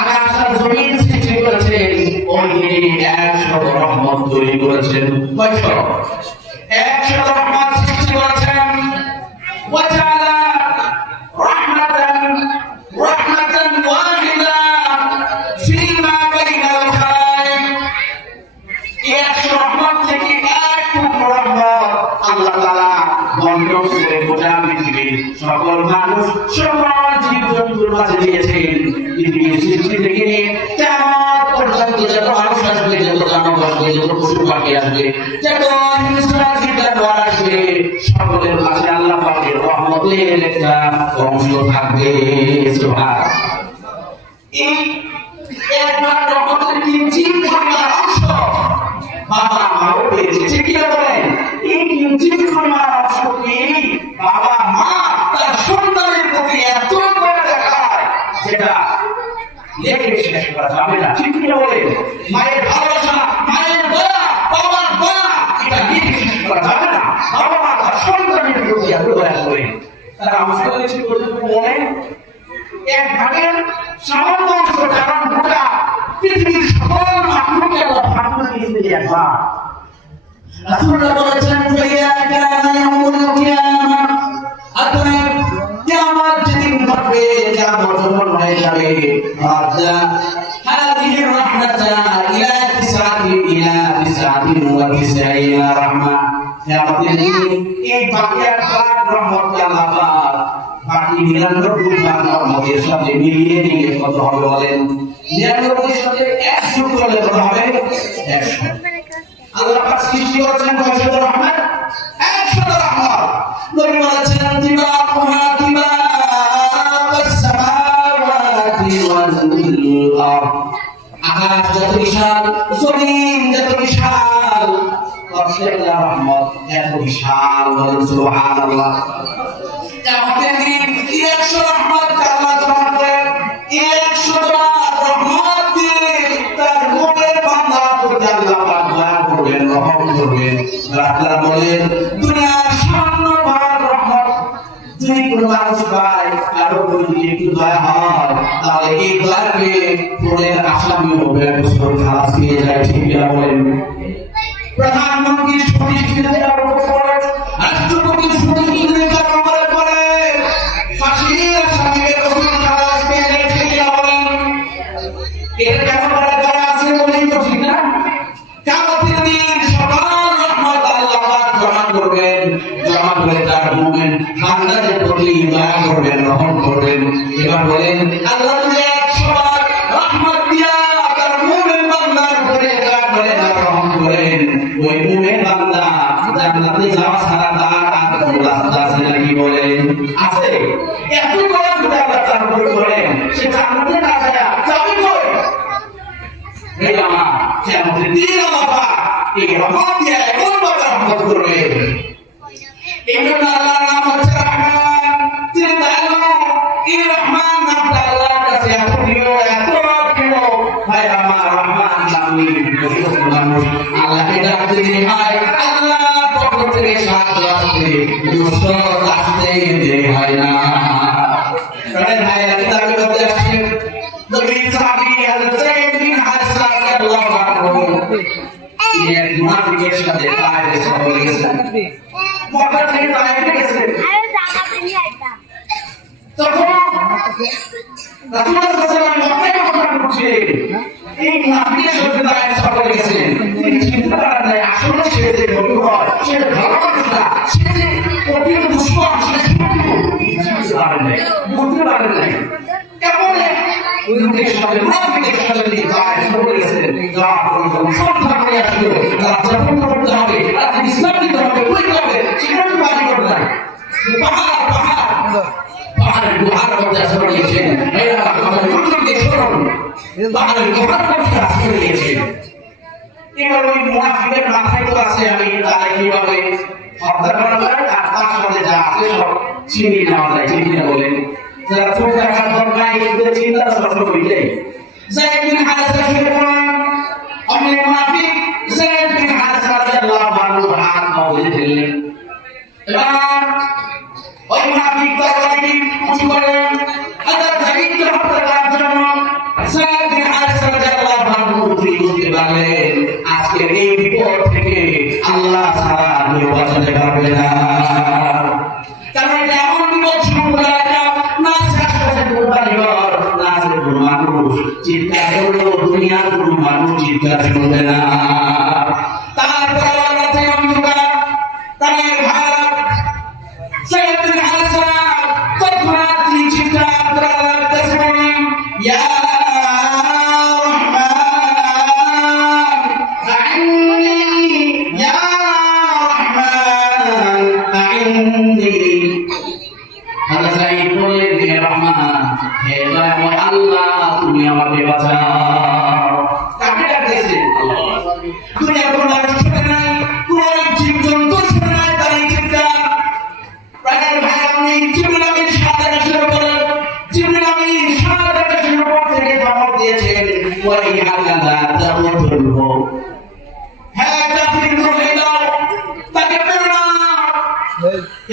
আকাশ আর জমিন সৃষ্টি করেছেন ওই দিন 100 রহমত তৈরি করেছেন। কয়শো? 100 রহমত সৃষ্টি করেছেন। ওয়াজালা রাহমাতান ওয়াহিদা ফিমা বাইনাল খালাইক। 100 রহমত থেকে এক রহমত আল্লাহ তাআলা বন্টন করে গোটা পৃথিবীর সকল মানুষ, সকল জীবজন্তুর মাঝে দিয়েছেন। পৃথিবীর সৃষ্টি থেকে নিয়ে কিয়ামত পর্যন্ত যত মানুষ আসবে, যত জানোয়ার আসবে, যত পশু পাখি আসবে, যত হিংস্র জানোয়ার আসবে, সকলের কাছে আল্লাহ পাকের রহমতের একটা অংশ থাকবে। সুবহানাল্লাহ। এই একবার রহমতের কিঞ্চিত পরিমাণ অংশ বাবা মাও পেয়েছে। ঠিক কি বলেন? এই কিঞ্চিত পরিমাণ অংশকে বাবা মা তার সন্তানের প্রতি এত করে দেখায়, যেটা লেখে শেষ করা যাবে না। ঠিক কি বলেন? মায়ের ভালোবাসা, মায়ের দয়া, বাবার দয়া, এটা লেখে শেষ করা যাবে না। বাবা মা তার সন্তানের প্রতি এত দয়া করে। তারা মুসলিম ছিল বলে এক ভাগের সামান্য অংশ, কারণ গোটা পৃথিবীর সকল মাখলুককে আল্লাহ ভাগ করে দিয়েছে একবার। রাসূলুল্লাহ বলেছেন, ফাইয়া কানা ইয়াউমুল কিয়ামা, অতএব কিয়ামত যেদিন ঘটবে, কিয়ামত যখন হয়ে যাবে, রাজা হাযিহি রাহমাতা ইলা তিসআতিন ওয়া তিসঈনা রাহমা, কিয়ামতের দিন এই বাকি 8 ভাগ রহমতকে আল্লাহ পাক বাকি 99 ভাগ রহমতের সাথে মিলিয়ে দিলে কত হবে বলেন? 99 এর সাথে 100 করলে কত হবে? 100। আল্লাহ পাক সৃষ্টি করেছেন কয়শত রহমত? 100 রহমত। নবী বলেছেন, তিবাকুহা তিবাকাস সামাওয়াতি ওয়াল আরদ, আকাশ যত বিশাল, জমিন যত বিশাল, প্রত্যেকটা রহমত এত বিশাল। বলেন সুবহানাল্লাহ। কিয়ামতের দিন 100 রহমত আল্লাহ জমা করেন, 100 রহমত দিয়ে তার মুখের বান্দা প্রতি আল্লাহ পাক দয়া করবেন, রহম করবেন। আল্লাহ বলেন, দুনিয়ার সামান্য ভাগ রহমত যদি কোনো মানুষ পায়, কারো প্রতি একটু দয়া হয়, তাহলে এই দয়াকে পরে আসামি হবে, বছর খালাস পেয়ে যায়। ঠিক কিনা বলেন? প্রধানমন্ত্রীর সমিতিতে যাওয়ার পরে, রাষ্ট্রপতির সমিতিতে যাওয়ার পরে ফাঁসির আসামিকে বছর খালাস পেয়ে যায়। ঠিক কিনা বলেন? এর ব্যাপারে যারা আছে বলেই তো, ঠিক না? কিয়ামতের দিন সকল রহমত আল্লাহ পাক জমা করবেন, জমা করে তার মুমিন বান্দাদের প্রতি দয়া করবেন, রহম করবেন। এবার বলেন, আল্লাহ যদি 100 রহমত দিয়া তার মুমিন বান্দার উপরে দয়া করেন, রহম করেন, ওই মুমিন বান্দা জান্নাতে যাওয়া ছাড়া তার আর কোনো রাস্তা আছে নাকি? বলেন, আছে? এত বড় যদি আল্লাহ তার উপর করেন, সে জান্নাতে না যায় যাবে কই? এই আমার কিয়ামতের দিন আল্লাহ পাক এই রহমত দিয়া এমন ভাবে রহমত করবেন। এই জন্য আল্লাহর নাম হচ্ছে রহমান। তিনি দয়ালু। এই রহমান নামটা আল্লাহর কাছে এত প্রিয়, এত প্রিয়। ভাই আমার রহমান নামে মানুষ আল্লাহকে ডাকতে দেরি হয়, আল্লাহর পক্ষ থেকে সাহায্য আসতে, নুসরত আসতে দেরি হয় না। কারণ ভাই কিতাবের মধ্যে আসছে, নবী সাহাবী হযরত সাইয়্যিদ বিন হারিসা রাদিয়াল্লাহু আনহু তিনি এক মুনাফিকের সাথে তায়েফে সফর গেছেন। মক্কা থেকে তায়েফে গেছেন। তখন রাসূলুল্লাহ সাল্লাল্লাহু আলাইহি ওয়াসাল্লাম মক্কায় অবস্থান করছিলেন। এই মুনাফিকের সাথে তায়েফে সফর গেছেন। তিনি চিন্তা করেন, আসলে সে যে নবী হয়, সে ভালো মানুষ না, সে যে কঠিন দুশমন, সে বুঝতে পারেন নাই, বুঝতে পারেন নাই। কেমন মুনাফিকের সাথে তিনি তায়েফে সফর গেছেন। যাওয়ার পর যখন সন্ধ্যা হয়ে আসলো, তারা যখন করতে হবে, তাদের ইসলাম দিতে হবে, বলতে হবে, সেটা তো বাড়ি করতে হয়। পাহাড়ের গুহার মধ্যে আসতে গিয়েছেন। আমাদের মুসলিমদের স্মরণ পাহাড়ের গুহার মধ্যে আসতে গিয়েছেন। এবার ওই মুনাফিকের মাথায় তো আছে, আমি তারা কিভাবে হত্যা করা যায় আর তার সাথে যা আছে সব ছিনিয়ে নেওয়া যায়। ঠিক না বলেন? যারা চোখ দেখার দরকার এগুলো চিন্তা সফল হইলে যায়েদ বিন হারিসা শুরু করেন। অন্য মুনাফিক যায়েদ বিন হারিসা রাদিয়াল্লাহু আনহু হাত মৌলে দিলেন। এবার ওই মুনাফিক তরবারি উঁচু করেন হযরত যায়েদকে হত্যা করার জন্য। যায়েদ বিন হারিসা রাদিয়াল্লাহু আনহু তিনি বুঝতে পারলেন, আজকে এই বিপদ থেকে আল্লাহ ছাড়া কেউ বাঁচাতে পারবে না। কারণ এটা এমন বিপদ সম্পর্কে না আশেপাশে কোরবানি ঘর, না আছে কোনো মানুষ চিৎকার করলেও দুনিয়ার কোনো মানুষ চিৎকার শুনবে না। তারপর আল্লাহ থেকে অন্ধকার তার ভারত যায়েদ বিন হারিসা তখন তিনি চিৎকার করে আল্লাহর কাছে বলেন, ইয়া দয়াময় আল্লাহ তুমি আমাকে বাঁচাও। কাকে ডাকতেছে? দুনিয়ার কোনো মানুষ ছোট নাই, কোনো জীবজন্তু ছোট নাই, তার এই চিৎকার। প্রাণের ভাই আপনি জিবরিল আমিন সাত আকাশের উপরে, জিবরিল আমিন সাত আকাশের উপর থেকে ধমক দিয়েছেন, ওয়াই হাকাদা তাবুতুলহু, হ্যাঁ কাফির হয়ে যাও, তাকে পেরো না।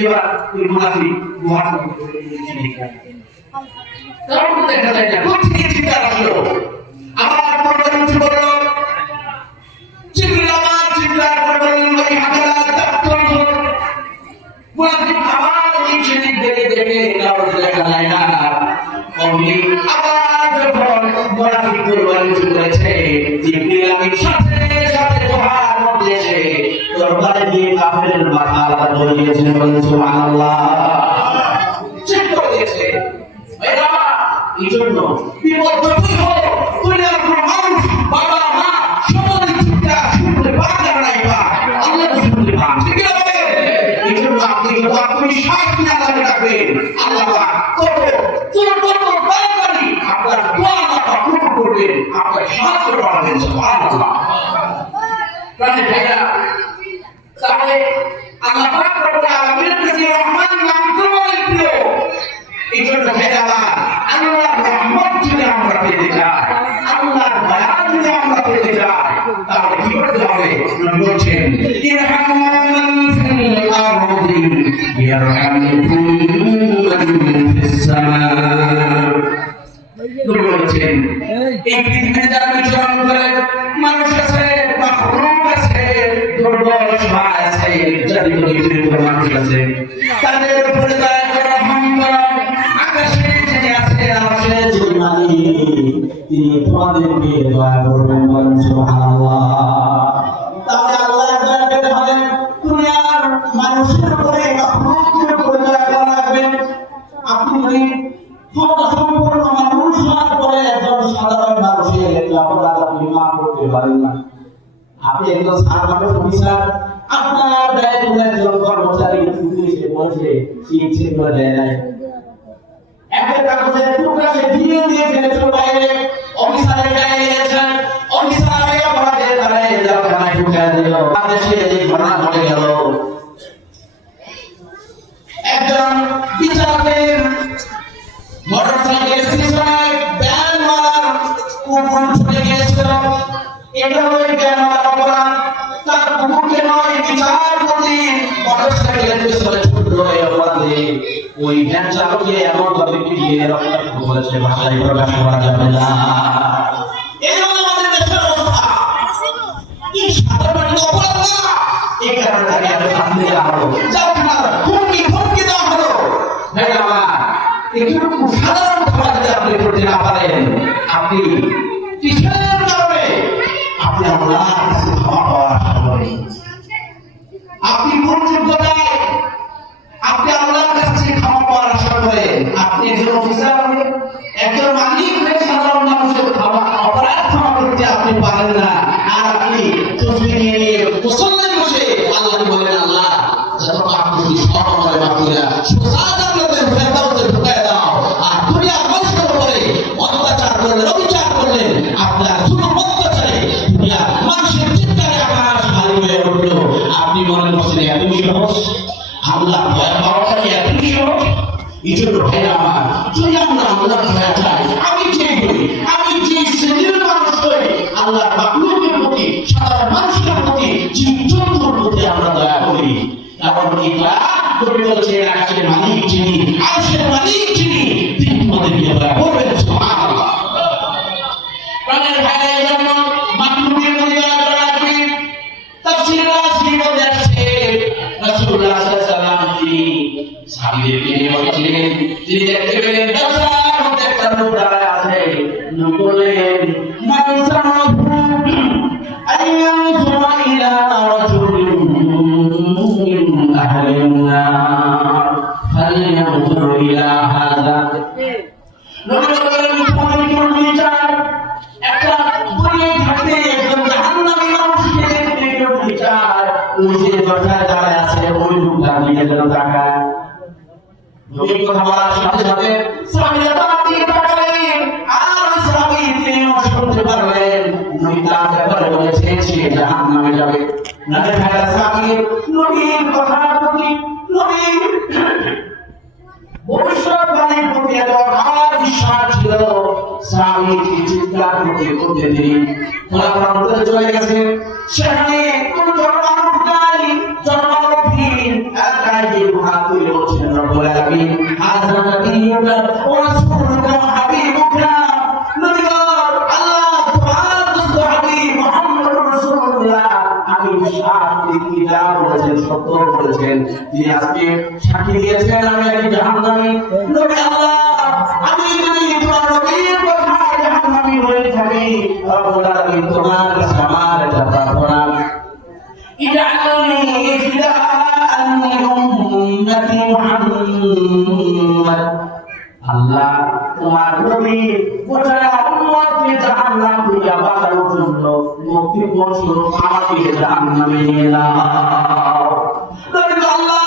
এবার ওই মুনাফিক গুহার মধ্যে তারপর দেখা যায় না কোথেকে চিৎকার আসলো। আবার পরবর্তী উঠে বলল, জিবরিল আবার চিৎকার করে বললেন, ওয়াই হাকাদা তাবুতুলহু। মুনাফিক আবার নিচে দেখে দেখে কারো দেখা যায় না। অমনি আবার যখন মুনাফিক বলতে শুরু করেছে, জিবরিল আমিন সাথে সাথে গুহার মধ্যে এসে দরবারে গিয়ে কাফেরের মাথা আলাদা করে দিয়েছেন, বলেন সুবহানাল্লাহ। চেক করে দিয়েছে। এরা এই জন্য বিপদ যতই হোক, দুনিয়ার কোনো মানুষ বাবা মা সকলের চিৎকার শুনতে পারে না, আল্লাহ তো শুনতে পান, ঠিক আছে? এই জন্য আপনি যত আত্মবিশ্বাস নিয়ে আল্লাহকে ডাকবেন, আল্লাহ কত তাড়াতাড়ি আপনার দোয়া আল্লাহ কবুল করবেন, আপনার সাহায্য করবেন। সুবহানাল্লাহ। প্রাণের ভাইরা, তাহলে আল্লাহ পাক রব্বুল আলামিনের কাছে রহমান নাম তো অনেক প্রিয়। এই জন্য ভাইরা, আল্লাহর রহমত যদি আমরা পেতে চাই, আল্লাহর দয়া যদি আমরা পেতে চাই, তাহলে কি করতে হবে? নবী বলছেন, ইরহামু মান ফিল আরদি ইয়ারহামুকুম মান ফিস সামা। নবী বলছেন, এই পৃথিবীতে যারা বিচরণ করে, মানুষ আছে, মাখলুক আছে, দুর্বল সহায় আছে, নির্যাতিত নিপীড়িত মানুষ আছে, তাদের উপরে দয়া করে রহম করো। আকাশে যিনি আছেন, আরশে যিনি মালিক, তিনি তোমাদেরকে দয়া করবেন, বলেন সুবহানাল্লাহ। তাহলে আল্লাহর দয়া পেতে হলে দুনিয়ার মানুষের উপরে, মাখলুকের উপরে দয়া করা লাগবে। আপনি যদি ক্ষমতা সম্পন্ন মানুষ হওয়ার পরে একজন সাধারণ মানুষের একটা অপরাধ আপনি মাফ করতে পারেন না। আপনি একজন সাধারণ অফিসার, আপনার দায়িত্ব একজন কর্মচারী পুলিশে বলছে, সে ইচ্ছে করে দেয় নাই, একটা কাগজের টুকরা সে দিয়ে দিয়ে ফেলেছিল বাইরে, অফিসারের গায়ে লেগেছেন, অফিসারের অপরাধের দ্বারাই জেলখানায় ঢুকিয়ে দিল। বাংলাদেশে যে ঘটনা ঘটে গেল, একজন বিচারকের মোটরসাইকেল সিস্টেমে ব্যান মারার উপর ছুটে গিয়েছিল। এটা ওই ব্যান মারার অপরাধ, তার বুকে নয়, বিচারপতি মোটরসাইকেলের পিছনে ছুটলো এই অপরাধে। ওই ভ্যান চালককে এমন ভাবে পিটিয়ে রক্তাক্ত করেছে, ভাষায় প্রকাশ করা যাবে না। এই হলো আমাদের দেশের অবস্থা। এই সাধারণ অপরাধ না, এই কারণে তাকে এত শাস্তি দেওয়া হলো, জেলখানার হুমকি দেওয়া হলো। ভাই আমার, একটু সাধারণ ক্ষমা যদি আপনি করতে না পারেন, আপনি কিসের কারণে আপনি আল্লাহর কাছে ক্ষমা পাওয়ার আশা করেন? আপনি কোন যোগ্যতায় আপনি আল্লাহর কাছে ক্ষমা পাওয়ার আশা করেন? আপনি একজন অফিসার, একজন মালিক হয়ে সাধারণ মানুষের অপরাধ ক্ষমা করতে আপনি পারেন না, আর আপনি তসবিহ নিয়ে মুসল্লায় বসে আল্লাহকে বলেন, আল্লাহ যত পাপ করেছি সব আমাকে মাফ করে দাও, সোজা জান্নাতের ফেরদাউসে ঢুকায় দাও। আর দুনিয়ার মানুষের উপরে অত্যাচার করলেন, অবিচার করলেন, আপনার শুধু অত্যাচারে দুনিয়ার মানুষের চিৎকারে আকাশ ভারী হয়ে উঠল। আপনি মনে করছেন এতই সহজ? আল্লাহ দয়া পাওয়াটা কি এতই সহজ? এই জন্য ভাইরা আমার, যদি আমরা আল্লাহর দয়া চাই, আমি যে করি, আমি যে শ্রেণীর মানুষ হই, আল্লাহর মাখলুকের প্রতি, সাধারণ মানুষের প্রতি, জীবজন্তুর প্রতি আমরা দয়া করি। কারণ কি কবি বলছেন, আকাশের মালিক যিনি, আরশের মালিক যিনি, তিনি তোমাদেরকে দয়া করবেন। সুবহানাল্লাহ। প্রাণের ভাইরা, এই জন্য মাখলুকের প্রতি দয়া করা লাগবে। তাফসীরে আসমানী মধ্যে আসছে, রাসূলুল্লাহ সাল্লাল্লাহু আলাইহি ওয়াসাল্লাম তিনি সাহাবীদেরকে নিয়ে বলছিলেন, তিনি দেখতে পেলেন দরজার মধ্যে একটা লোক দাঁড়ায় আছে। নবী বললেন, মান সামাহু আইয়ানজুরা ইলা রাজুলিন মিন আহলিন নার ফালইয়ানজুর ইলা হাযা। নবী বললেন, তোমাদের কি মনে চায় একটা দুনিয়ায় থাকতে একজন জাহান্নামী মানুষকে দেখতে কেউ চায়? ওই যে দরজায় দাঁড়ায় আছে ওই লোকটা দিকে যেন তাকায়। নবীর কথা বলার সাথে সাথে সাহাবীরা তার দিকে তাকালেন। নবীর কথার প্রতি, নবীর ভবিষ্যৎবাণীর প্রতি এত অগাধ বিশ্বাস ছিল, স্বামী চিৎকার করতে তিনি ওরা প্রান্তরে চলে গেছে। সেখানে কোন জনমানব নাই, জনমানবহীন এলাকায় গিয়ে হাত তুলে বলছেন রব্বুল আলামিন, হাযা নাবিয়্যুকা ওয়া রাসূলুকা ওয়া হাবিবুকা। নবী গো, আল্লাহ তোমার দোস্ত হাবিব মুহাম্মদুর রাসূলুল্লাহ, আমি বিশ্বাস করি তিনি যা বলেছেন সত্য বলেছেন। তিনি আজকে সাক্ষী দিয়েছেন আমি একটি জাহান্নামী। নবী আল্লাহ, আমি যদি তোমার নবীর কথা জাহান্নামী হয়ে থাকি, রব্বুল আলামিন তোমার কাছে আমার একটা প্রার্থনা, ইজআলনি ফিদাআন লিউম্মতি মুহাম্মদ। আল্লাহ তোমার নবী গোটা উম্মতকে জাহান্নাম থেকে বাঁচানোর জন্য মুক্তিপণ স্বরূপ আমাকে জাহান্নামে নিয়ে নাও। নবী আল্লাহ,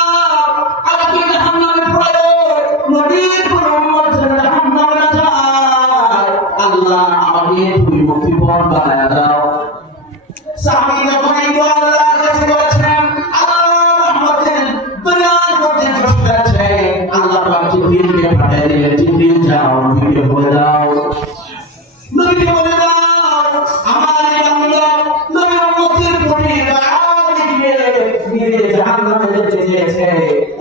আজকে জাহান্নামে প্রয়োগ, নবীর কোন উম্মত জাহান্নামে না যায়, আল্লাহ আমাকে তুমি মুক্তিপণ বানায় দাও। সাহাবী যখন এই দোয়া আল্লাহর কাছে করেছেন, আল্লাহ রহমতের দুনিয়ার মধ্যে বসে আছে, আল্লাহ পাক জিবরিলকে পাঠিয়ে দিলেন, জিবরিল যাও নবীকে বলে দাও, নবীকে বলে দাও আমার এই বান্দা নবীর উম্মতের প্রতি দয়া দেখিয়ে নিজে জাহান্নামে যেতে চেয়েছে,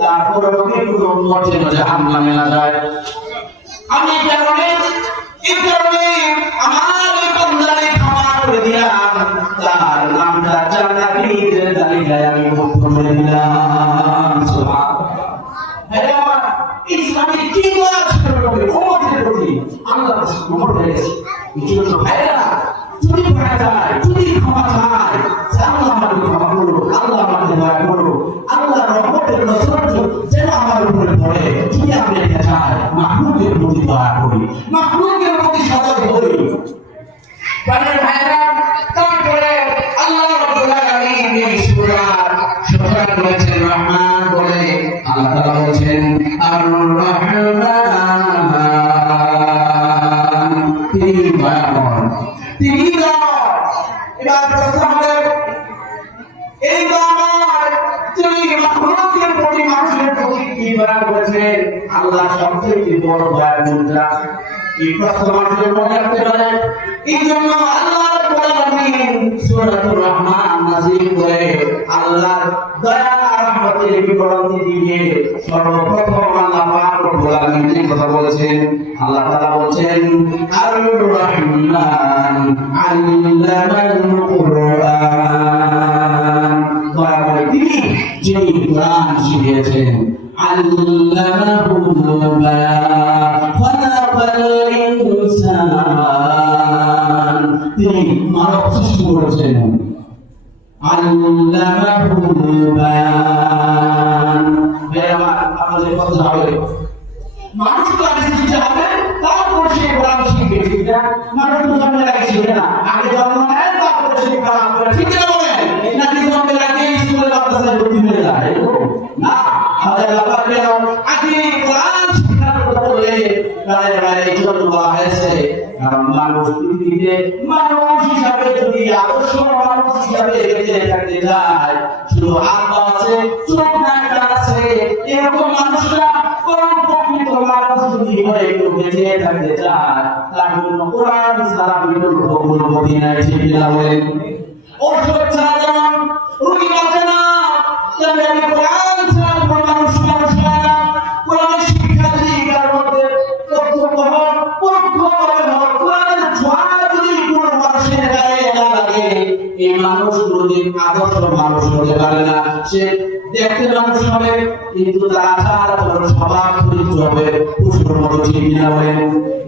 তারপর নবীর কোন উম্মত যেন জাহান্নামে না যায়। আমি এই কারণে আমার এই বান্দাকে ক্ষমা করে দিলাম, তার নামটা জান্নাতীদের তালিকায় আমি মুক্ত করে দিলাম। সুবহানাল্লাহ। ইসলামে কি দোয়া ছিল নবীর উম্মতের প্রতি, আল্লাহ রহমত হয়ে গেছে। এই জন্য ভাইরা, যদি পারা যায়, যদি ক্ষমা চায়, আল্লাহ আমাকে ক্ষমা করো, আল্লাহ আমাকে দয়া করো, আল্লাহ রহমতের নসরত যেন আমার উপরে পড়ে। যদি আপনি এটা চান, মাহবুবের প্রতি দয়া করি, মাহবুবের প্রতি সদয় করি। ভাইরা, তারপরে আল্লাহ রাব্বুল আলামিন এই সূরার শুরু করেছেন রহমান বলে। আল্লাহ তাআলা বলেছেন আর রহমান, তিনি দয়াময়, তিনি দয়াময়। এবার প্রশ্ন হবে, এই দয়াময় তিনি মাখলুকের প্রতি, মানুষের প্রতি কি দয়া করেছেন? আল্লাহ সবচেয়ে বড় দয়ার মুদ্রা। এই প্রশ্ন মানুষের মনে রাখতে পারে। এই জন্য আল্লাহ রাব্বুল আলামিন সূরাতুর রহমান নাযিল করে আল্লাহর দয়া রহমতের বিবরণী দিয়ে সর্বপ্রথম আল্লাহ পাক রব্বুল আলামিন যে কথা বলেছেন, আল্লাহ তাআলা বলেছেন আর রহমান আল্লামাল কুরআন। দয়া করে তিনি যিনি কোরআন শিখিয়েছেন, আল্লামাহুল বায়ান খালাকাল ইনসান, তিনি মানব সৃষ্টি করেছেন। আল্লামাহুল বায়ান, আপনাদের কথা হবে মানুষ তো আগে শিখতে হবে, তারপর সে কোরআন শিখবে, ঠিক না? মানুষ তো জন্মের আগে শিখবে না, আগে জন্ম নেয় তারপরে সে কোরআন পড়ে, ঠিক না বলেন? নাকি জন্মের আগে স্কুলে মাদ্রাসায় ভর্তি হয়ে যায়? না, আমাদের আল্লাহ আগে কোরআন শিক্ষার কথা বলে বাইরে জন্ম দেওয়া হয়েছে। কারণ মানুষ পৃথিবীতে মানুষ হিসাবে যদি আদর্শ মানুষ হিসাবে বেঁচে থাকতে চায়, শুধু হাত আছে, চোখ নাক আছে, এরকম মানুষরা কোন প্রকৃত মানুষ যদি একটু বেঁচে থাকতে চায়, তার জন্য কোরআন ছাড়া বিকল্প কোনো গতি নাই, ঠিক না বলেন? ঔষধ ছাড়া যেমন রোগী বাঁচে না, তেমনি কোরআন ছাড়া কোনো মানুষ মানুষ হয় না। কোরআনের শিক্ষা যদি কার মধ্যে প্রত্যক্ষ হয়, পরোক্ষভাবে হয়, কোরআনের ছোঁয়া যদি কোনো মানুষের গায়ে না লাগে, এই মানুষ কোনদিন আদর্শ মানুষ হতে পারে না। সে দেখতে মানুষ হবে, কিন্তু তার আচার আচরণ স্বভাব চরিত্র হবে পশুর মতো, ঠিক না বলেন?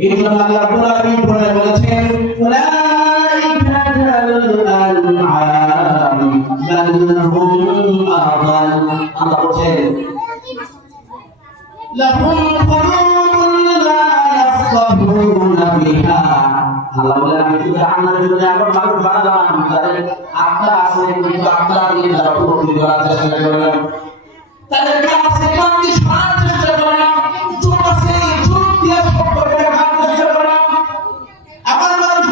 এই জন্য আল্লাহ রাব্বুল আলামিন বলেছেন উলাইকা কাল আনআম বাল হুম আদাল। আল্লাহ বলেন লাহুম কুলুবুন লা ইয়াফকাহুনা বিহা। আল্লাহ বলেন আমি তো জাহান্নামের জন্য এখন মানুষ বানালাম, তাদের আত্মা আছে কিন্তু আত্মা দিয়ে তারা উপলব্ধি করার চেষ্টা করলাম, তাদের কাছে কাছে শোনার চেষ্টা করলাম, চোখ আছে চোখ দিয়ে শব্দ করে কার চেষ্টা করলাম। আমার মানুষ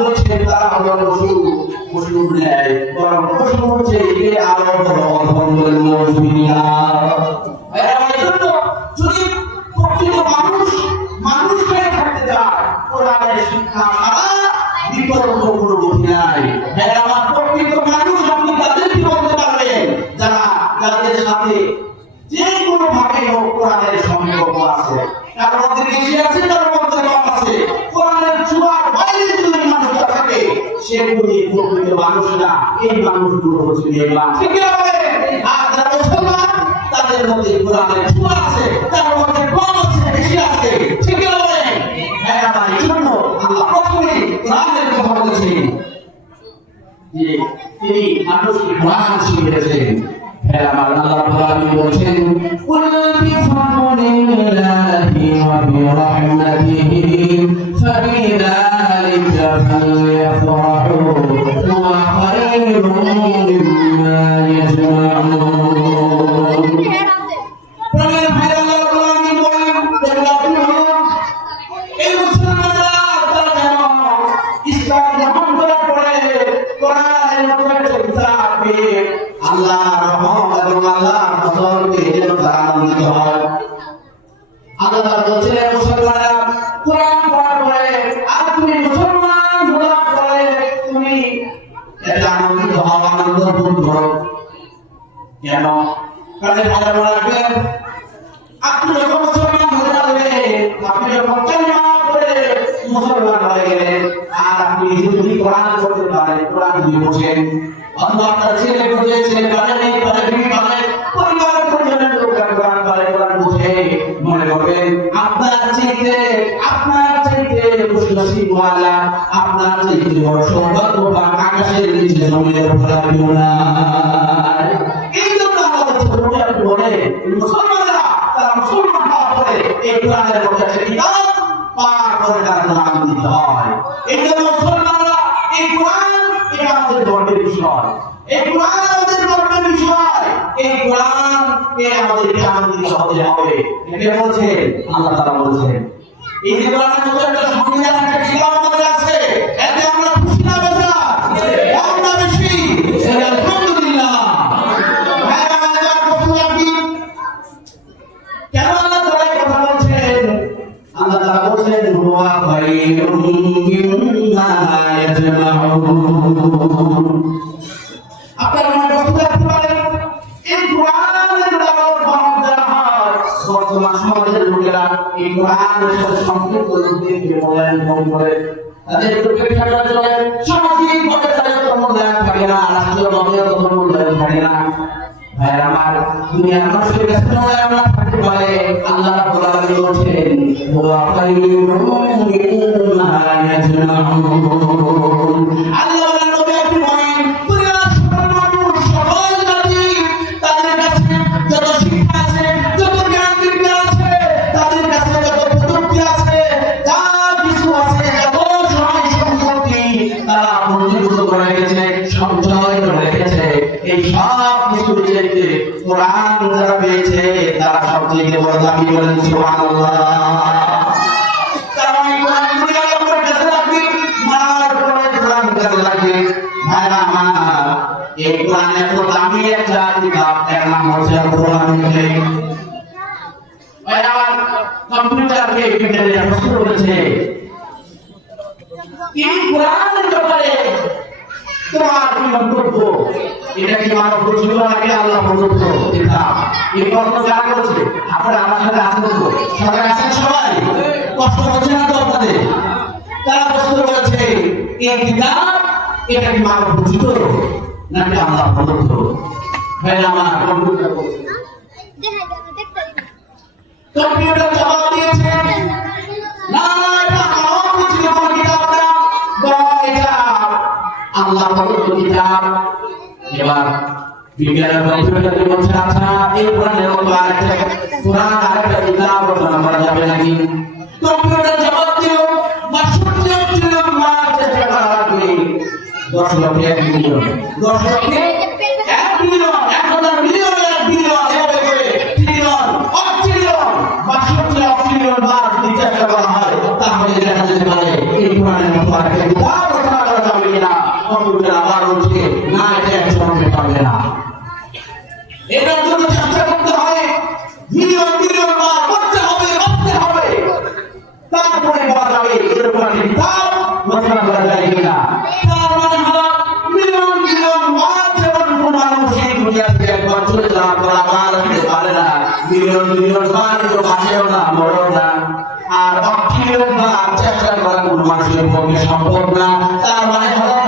বলছেন তারা হলো পশু, প্রশ্ন নেয়, বরং প্রশ্ন হচ্ছে যে আরো বড় অধর্মের মজুরিয়া। যদি প্রকৃত মানুষ হয়ে থাকতে চায়, কোরআনের শিক্ষা ছাড়া বিকল্প কোনো গতি নাই। আমার প্রকৃত মানুষ আপনি তাদেরকে বলতে পারবেন যাদের সাথে যে কোনো ভাবে হোক কোরআনের সম্পর্ক আছে। কারণ মধ্যে বেশি আছে, কারণ মধ্যে কম আছে। কোরআনের ছোঁয়ার বাইরে যদি মানুষটা থাকে, সেগুলি প্রকৃত মানুষ না। এই মানুষগুলো হচ্ছে বেঈমান। ঠিক আছে? আর যারা মুসলমান, তাদের মধ্যে কোরআনের ছোঁয়া আছে, তার মধ্যে কম আছে, বেশি আছে। ঠিক আছে? হ্যাঁ, আমার এই জন্য আল্লাহ প্রথমে কোরআনের কথা বলেছেন যে তিনি মানুষকে কোরআন শিখিয়েছেন। হ্যাঁ, আমার আল্লাহ কোরআনে বলেছেন, কুল বিফাদলিল্লাহি ওয়া বিরাহমাতিহি ফাবিযালিকা ফালইফরাহু হুয়া খায়রুম মিম্মা ইয়াজমাউন। প্রাণের ভাই আল্লাহ কোরআনে বলেন, এই মুসলমানরা তারা যেন ইসলাম গ্রহণ করার পরে কোরআনের মধ্যে চলতে আল্লাহ রহমত এবং আল্লাহ ফজলকে যেন তারা আনন্দিত হয়। আল্লাহ বলছেন, মুসলমানরা কোরআন পড়ার পরে আর তুমি মুসলমান হওয়ার পরে তুমি এটা আনন্দিত হও, আনন্দ ভোগ করো। কেন? কারণ ভালো রাখবেন, আপনি যখন মুসলমান হয়ে যাবেন, আপনি যখন কালিমা পড়ে মুসলমান হয়ে গেলেন, আর আপনি যদি কোরআন পড়তে পারেন, কোরআন যদি বোঝেন, অথবা আপনার ছেলে বুঝে, ছেলে পারে নেই, পারে বিবি পারে, পরিবারের পরিজনের লোকেরা কোরআন পারে, কোরআন বুঝে, মনে করবেন আপনার চাইতে খুশি-নসিবওয়ালা, আপনার চাইতে বড় সৌভাগ্যবান আকাশের নিচে জমিনের উপর আর কেউ নাই। এই জন্য আমাদের ছোটরা বলে, মুসলমানরা তারা মুসলমান হওয়ার পরে এই কোরআনের মধ্যে একটা কিতাব পাঠ করে তারা আনন্দিত হয়। এই জন্য মুসলমানরা এই কোরআন এটা আমাদের গর্বের বিষয়। এই কোরআন আমাদের গর্বের বিষয়। এই কোরআন আমাদেরকে আনন্দিত হতে হবে। এটা বলছেন আল্লাহ তাআলা বলছেন। এই যে কোরআনের মধ্যে একটা সংবিধান, একটা কিতাব আমাদের আছে, এতে আমরা খুশি না বেজা? আমরা বেশি আলহামদুলিল্লাহ। হ্যাঁ, আমাদের প্রশ্ন কি কেন আল্লাহ তাআলা কথা বলছেন? আল্লাহ তাআলা বলছেন, হুয়া খায়রুম মিম্মা ইয়াজমাউন। আপনারা মনে করতে পারেন এই কোরআনের দাওয়াত যারা হয়, বর্তমান সমাজের লোকেরা এই কোরআনের সাথে সম্পৃক্ত লোকদেরকে মূল্যায়ন কম করে, তাদের প্রত্যেকটা চলে, সামাজিক ভাবে তাদের কোনো মূল্যায়ন থাকে না, রাষ্ট্রীয় ভাবে কোনো মূল্যায়ন থাকে না। ভাই আমার, দুনিয়ার মানুষের কাছে মূল্যায়ন না থাকতে পারে, আল্লাহ রাব্বুল আলামিন বলেন, ওয়া খায়রুম মিম্মা ইয়াজমাউন। আল্লাহ নবী আপনি বলেন, দুনিয়ার সকল মানুষ, সকল জাতি, তাদের কাছে যত শিক্ষা আছে, যত জ্ঞান বিজ্ঞান আছে, তাদের কাছে যত প্রযুক্তি আছে, যা কিছু আছে, যত সময় সম্পত্তি তারা পঞ্জীভূত করে রেখেছে, সঞ্চয় করে রেখেছে, এই সব কিছুর চাইতে কোরআন যারা পেয়েছে তারা সবচেয়ে বড় দাবি করেন সুবহানাল্লাহ। কারণ এই কোরআন দুনিয়ার লোকের কাছে লাগবে, মার পরে কোরআন কাছে লাগবে। ভাইরা আমার, এই কোরআন এত দামি একটা কিতাব, এর নাম হচ্ছে কোরআন কারীম। ভাইরা আমার, কম্পিউটারকে বিজ্ঞানীরা প্রশ্ন করেছে, এই কোরআনের ব্যাপারে তোমার কি মন্তব্য? এটা কি মানব রচিত নাকি আল্লাহ প্রদত্ত কিতাব? এই প্রশ্ন যারা করেছে, আপনারা আমার সাথে আছেন তো? সবাই আছেন? সবাই কষ্ট হচ্ছে না তো আপনাদের? তারা প্রশ্ন করেছে, এই কিতাব এটা কি মানব রচিত নাকি আল্লাহ প্রদত্ত? ভাই আমার, কম্পিউটার বলছে, কম্পিউটার জবাব দিয়েছে, না, এটা মানব রচিত কিতাব না, এটা আল্লাহ প্রদত্ত কিতাব। এবার বিজ্ঞানের কম্পিউটারে বলছে, আচ্ছা এই কোরআনের মতো আরেকটা কোরআন, আরেকটা কিতাব রচনা করা যাবে নাকি? কম্পিউটার জবাব দিল, ৬২ ট্রিলিয়ন মাস চেষ্টা করা লাগবে, ১০ লক্ষ ১ মিলিয়ন, ১০ লক্ষে ১ মিলিয়ন, ১০০০ মিলিয়ন, ১ বিলিয়ন, এভাবে করে ট্রিলিয়ন, অট্রিলিয়ন, ৬২ অট্রিলিয়ন বার যদি চেষ্টা করা হয়, তাহলে দেখা যেতে পারে এই কোরআনের মতো আরেকটা কিতাব রচনা করা যাবে কিনা। কম্পিউটার আবার চলে যাওয়ার পর আবার ফিরে পারে না, মিলিয়ন মিলিয়ন বার কেউ বাঁচেও না, মরেও না। আর অক্ষীয় বা চেষ্টা করা কোনো মানুষের পক্ষে সম্ভব না। তার মানে হলো